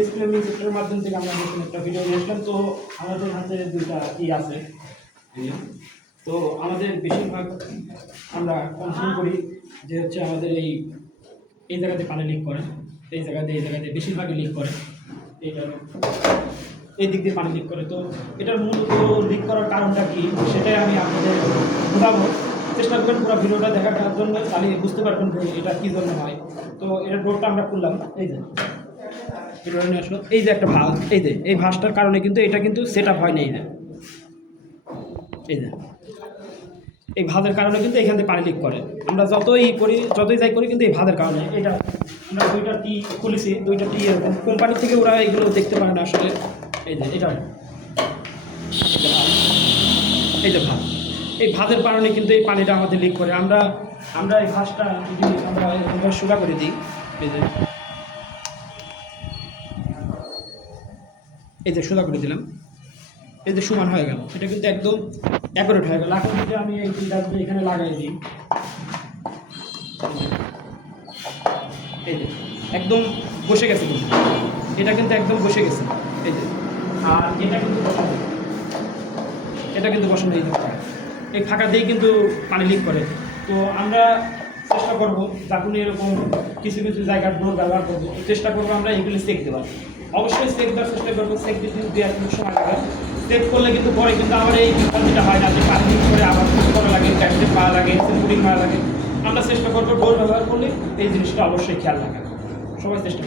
এসপ্লেমিং সেক্টরের মাধ্যম থেকে আমরা নতুন একটা ভিডিও নিয়ে আসলাম। তো আমাদের হাতে দুইটা আছে, তো আমাদের বেশিরভাগ আমরা কনফার্ম করি যে হচ্ছে আমাদের এই জায়গাতে পানি লিক করে, এই জায়গাতে বেশিরভাগই লিক করে, এইটার এই দিক দিয়ে পানি লিক করে। তো এটার মূলত লিক করার কারণটা কি সেটাই আমি আপনাদের বোঝাবো, চেষ্টা করবেন পুরো ভিডিওটা দেখার জন্য, তাহলে বুঝতে পারবেন যে এটা কী জন্য হয়। তো এটার ডোরটা আমরা খুললাম, এই যে ভিডিওটা নিয়ে আসলো, এই যে একটা ভাঁজ, এই ভাঁজটার কারণে কিন্তু এটা কিন্তু সেট আপ হয় না, এই যে এই ভাঁজের কারণে কিন্তু এখান থেকে পানি লিক করে। আমরা যতই যাই করি কিন্তু এই ভাঁজের কারণে। এটা আমরা দুইটা টি খুলেছি, দুইটা টি এরকম কোম্পানি থেকে ওরা এগুলো দেখতে পারে না আসলে। এই যে এটা এই যে ভাঁজ, এই ভাঁজের কারণে কিন্তু এই পানিটা আমাদের লিক করে। আমরা এই ভাঁজটা যদি আমরা সোজা করে দিই, এই যে সোজা করে দিলাম, এই যে সমান হয়ে গেল, এটা কিন্তু একদম অ্যাকুরেট হয়ে গেল। এখন যদি আমি এই তিনটা এখানে লাগাই দিই, এই যে একদম বসে গেছে, এটা কিন্তু একদম বসে গেছে, এই যে। আর এটা কিন্তু বসানো এই ফাঁকা দিয়েই কিন্তু পানি লিক করে। তো আমরা চেষ্টা করবো যখন এরকম কিছু জায়গার ডোর ব্যবহার করবো, চেষ্টা করবো আমরা এগুলি চেক দেওয়ার, অবশ্যই চেক দেওয়ার চেষ্টা করবো। চেক দিতে দেওয়ার কোনো সময় লাগে, চেক করলে কিন্তু পরে কিন্তু আমার এই বিভ্রান্তিটা হয় না যে পানি লিক করে আবার কিছু করা লাগে, ক্যাশলেট মারা লাগে, সিম্পুলিং মারা লাগে। আমরা চেষ্টা করবো ডোর ব্যবহার করলে এই জিনিসটা অবশ্যই খেয়াল রাখার, সবাই চেষ্টা